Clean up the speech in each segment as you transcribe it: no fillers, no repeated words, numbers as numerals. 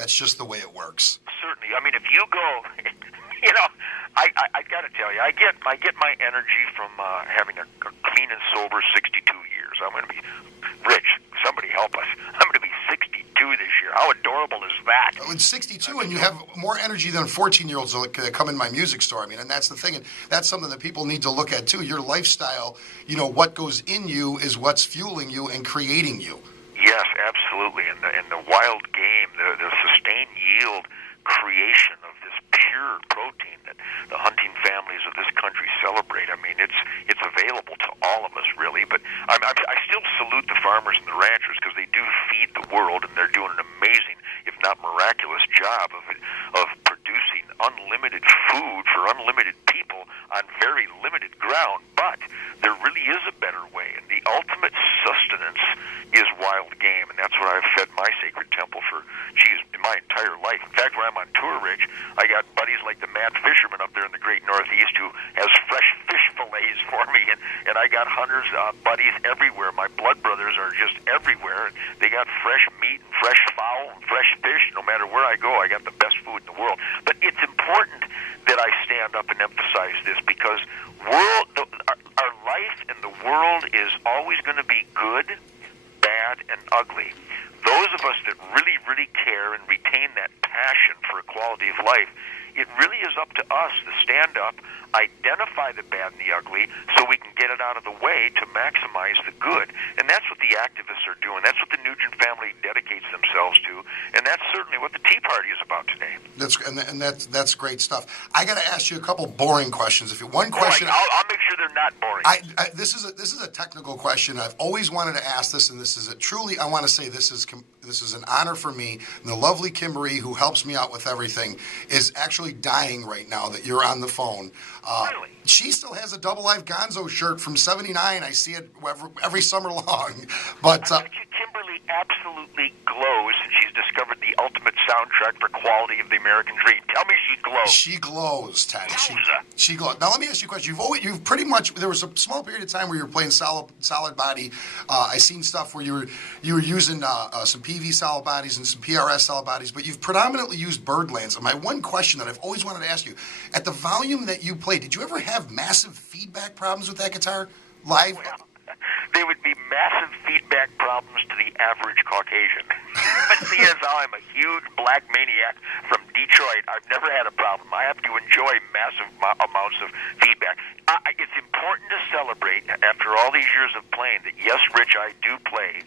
That's just the way it works. Certainly. I mean, if you go, you know, I got to tell you, I get my energy from having a clean and sober 62 years. I'm going to be rich. Somebody help us. I'm going to be 62 this year. How adorable is that? Oh, it's 62, and you have more energy than 14-year-olds that come in my music store. I mean, and that's the thing, and that's something that people need to look at too. Your lifestyle, you know, what goes in you is what's fueling you and creating you. Yes, absolutely. And the wild game, the sustained yield creation of this pure protein that the hunting families of this country celebrate. I mean, it's available to all of us, really. But I still salute the farmers and the ranchers because they do feed the world, and they're doing an amazing, if not miraculous, job of producing unlimited food for unlimited people on very limited ground. But there really is a better way, and the ultimate sustenance is wild game, and that's what I've fed my sacred temple for, in my entire life. In fact, when I'm on tour, Rich, I got buddies like the Mad Fisherman up there in the great Northeast who has fresh fish fillets for me, and I got hunters, buddies everywhere. My blood brothers are just everywhere. They got fresh meat and fresh fowl and fresh fish. No matter where I go, I got the best food in the world. But it's important that I stand up and emphasize this because our life in the world is always going to be good, bad, and ugly. Those of us that really, really care and retain that passion for a quality of life, it really is up to us to stand up, identify the bad and the ugly, so we can get it out of the way to maximize the good. And that's what the activists are doing. That's what the Nugent family dedicates themselves to, and that's certainly what the Tea Party is about today. That's great stuff. I got to ask you a couple boring questions. One question, I'll make sure they're not boring. This is a technical question. I've always wanted to ask this, and this is truly. I want to say this is an honor for me. And the lovely Kimberly, who helps me out with everything, is actually dying right now that you're on the phone. Really? She still has a Double Live Gonzo shirt from '79. I see it every summer long. But I bet you Kimberly absolutely glows, and she's discovered the ultimate soundtrack for quality of the American dream. Tell me she glows. She glows, Ted. She glows. Now let me ask you a question. You've pretty much, there was a small period of time where you were playing solid body. I seen stuff where you were using some PV solid bodies and some PRS solid bodies, but you've predominantly used Birdlands. And my one question that I've always wanted to ask you, at the volume that you play, did you ever have massive feedback problems with that guitar live? Well, there would be massive feedback problems to the average Caucasian. But seeing as how I'm a huge black maniac from Detroit, I've never had a problem. I have to enjoy massive amounts of feedback. It's important to celebrate, after all these years of playing, that yes, Rich, I do play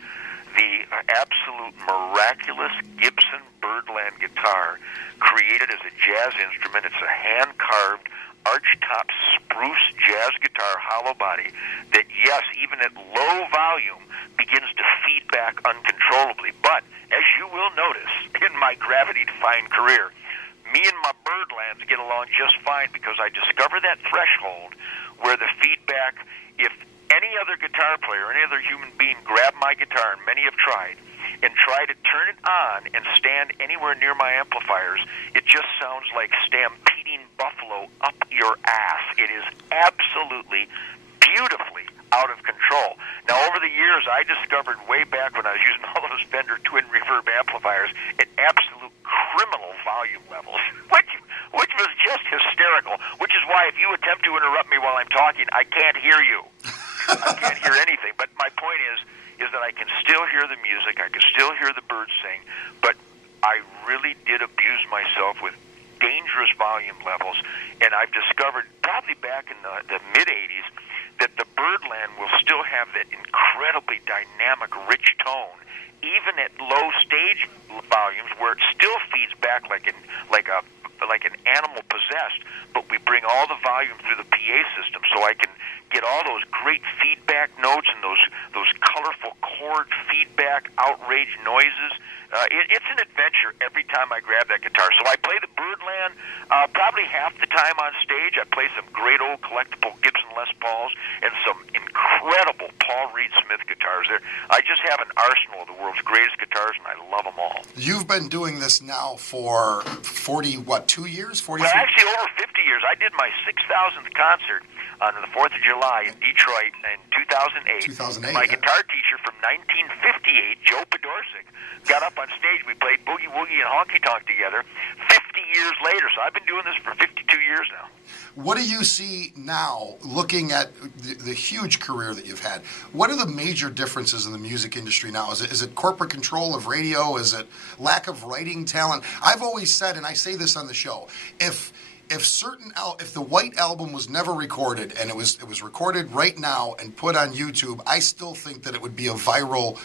the absolute miraculous Gibson Birdland guitar, created as a jazz instrument. It's a hand-carved arch-top spruce jazz guitar hollow body that, yes, even at low volume, begins to feed back uncontrollably. But, as you will notice, in my gravity-defying career, me and my Birdlands get along just fine because I discover that threshold where the feedback, if any other guitar player, any other human being grab my guitar, and many have tried, and try to turn it on and stand anywhere near my amplifiers, it just sounds like stampeding buffalo up your ass. It is absolutely, beautifully out of control. Now, over the years, I discovered way back when I was using all those Fender twin reverb amplifiers at absolute criminal volume levels, which was just hysterical, which is why if you attempt to interrupt me while I'm talking, I can't hear you. I can't hear anything. But my point is that I can still hear the music, I can still hear the birds sing, but I really did abuse myself with dangerous volume levels, and I've discovered probably back in the mid-'80s that the Birdland will still have that incredibly dynamic, rich tone, even at low stage volumes where it still feeds back like an animal possessed, but we bring all the volume through the PA system so I can get all those great feedback notes and those colorful chord feedback, outrage noises. It's an adventure every time I grab that guitar. So I play the Birdland probably half the time on stage. I play some great old collectible Gibson Les Pauls and some incredible Paul Reed Smith guitars. I just have an arsenal of the world's greatest guitars, and I love them all. You've been doing this now for 2 years? 43? Well, actually over 50 years. I did my 6,000th concert on the 4th of July in Detroit in 2008. 2008. My guitar teacher from 1958, Joe Podorczyk, got up on stage. We played Boogie Woogie and Honky Tonk together 50 years later. So I've been doing this for 52 years now. What do you see now, looking at the huge career that you've had? What are the major differences in the music industry now? Is it corporate control of radio? Is it lack of writing talent? I've always said, and I say this on the show, if the White Album was never recorded and it was recorded right now and put on YouTube, I still think that it would be a viral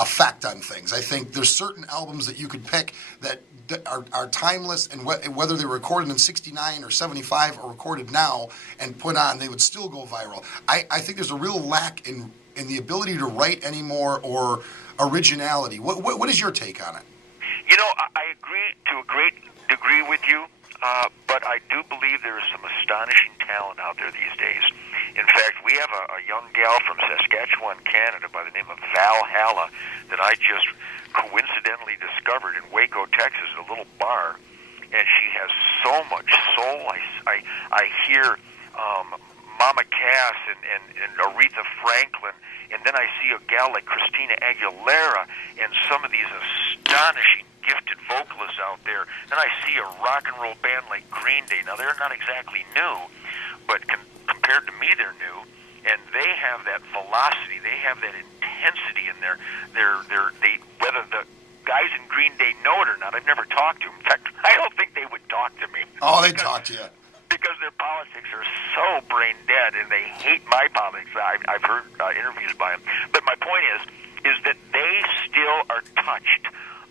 effect on things. I think there's certain albums that you could pick that are timeless, and whether they were recorded in 69 or 75 or recorded now and put on, they would still go viral. I think there's a real lack in the ability to write anymore or originality. What is your take on it? You know, I agree to a great degree with you, but I do believe there is some astonishing talent out there these days. In fact, we have a young gal from Saskatchewan, Canada, by the name of Val Halla that I just coincidentally discovered in Waco, Texas, at a little bar, and she has so much soul. I hear Mama Cass and Aretha Franklin, and then I see a gal like Christina Aguilera and some of these astonishing gifted vocalists out there. Then I see a rock and roll band like Green Day. Now, they're not exactly new, but compared to me, they're new, and they have that velocity. They have that intensity in their whether the guys in Green Day know it or not. I've never talked to them. In fact, I don't think they would talk to me. Oh, they talk to you. Because their politics are so brain dead, and they hate my politics. I've heard interviews by them. But my point is that they still are touched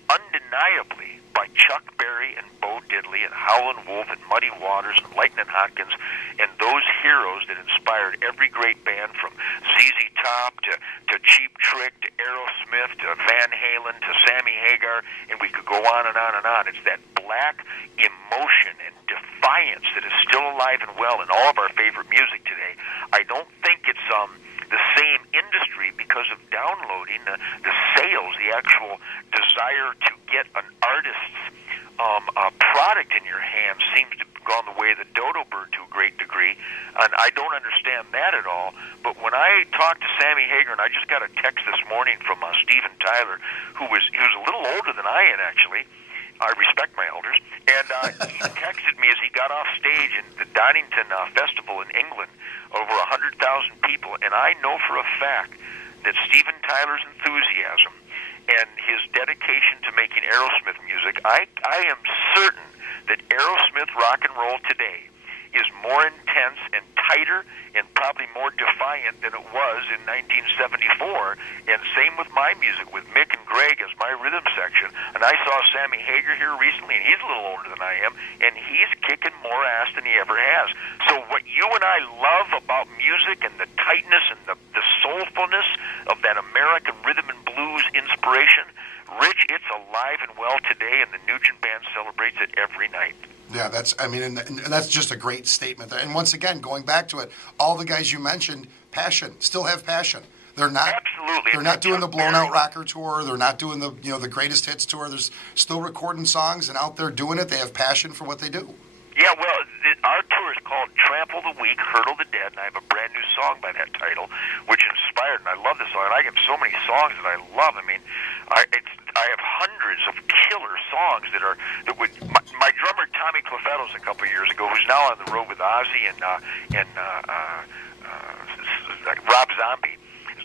undeniably by Chuck Berry and Bo Diddley and Howlin' Wolf and Muddy Waters and Lightnin' Hopkins and those heroes that inspired every great band from ZZ Top to Cheap Trick to Aerosmith to Van Halen to Sammy Hagar, and we could go on and on and on. It's that black emotion and defiance that is still alive and well in all of our favorite music today. I don't think it's the same industry because of downloading, the sales, the actual desire to get an artist's product in your hands seems to have gone the way of the dodo bird to a great degree, and I don't understand that at all. But when I talked to Sammy Hagar, and I just got a text this morning from Steven Tyler, he was a little older than I am, actually. I respect my elders, and he texted me as he got off stage in the Donington Festival in England, over 100,000 people, and I know for a fact that Steven Tyler's enthusiasm and his dedication to making Aerosmith music, I am certain that Aerosmith rock and roll today is more intense and tighter and probably more defiant than it was in 1974. And same with my music, with Mick and Greg as my rhythm section. And I saw Sammy Hagar here recently, and he's a little older than I am, and he's kicking more ass than he ever has. So what you and I love about music and the tightness and the soulfulness of that American rhythm and blues inspiration, Rich, it's alive and well today, and the Nugent Band celebrates it every night. Yeah, and that's just a great statement. And once again, going back to it, all the guys you mentioned, still have passion. They're not absolutely. They're not doing the blown out rocker tour. They're not doing the greatest hits tour. They're still recording songs and out there doing it. They have passion for what they do. Yeah, well, our tour is called Trample the Weak, Hurdle the Dead, and I have a brand new song by that title, which inspired, and I love this song, and I have so many songs that I love. I mean, I have hundreds of killer songs that would. My drummer Tommy Clefettos a couple of years ago, who's now on the road with Ozzy and Rob Zombie.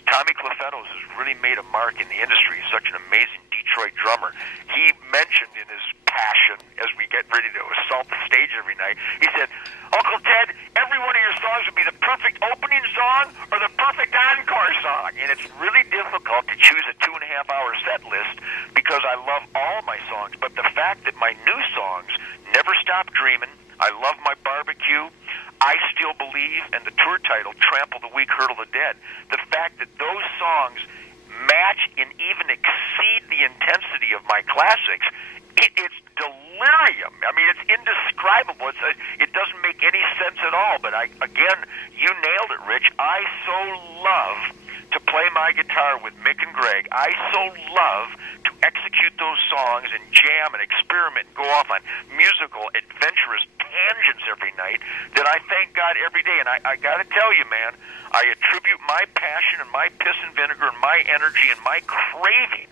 Tommy Clefettos has really made a mark in the industry. He's such an amazing Detroit drummer. He mentioned in his passion, as we get ready to assault the stage every night, he said, Uncle Ted, every one of your songs would be the perfect opening song or the perfect encore song. And it's really difficult to choose a 2.5-hour set list because I love all my songs. But the fact that my new songs, Never Stop Dreamin', I Love My Barbecue, I Still Believe, and the tour title, Trample the Weak, Hurdle the Dead, the fact that those songs match and even exceed the intensity of my classics, it's delirium. I mean, it's indescribable. It doesn't make any sense at all. But again, you nailed it, Rich. I so love to play my guitar with Mick and Greg. I so love to execute those songs and jam and experiment and go off on musical, adventurous tangents every night that I thank God every day. And I got to tell you, man, I attribute my passion and my piss and vinegar and my energy and my craving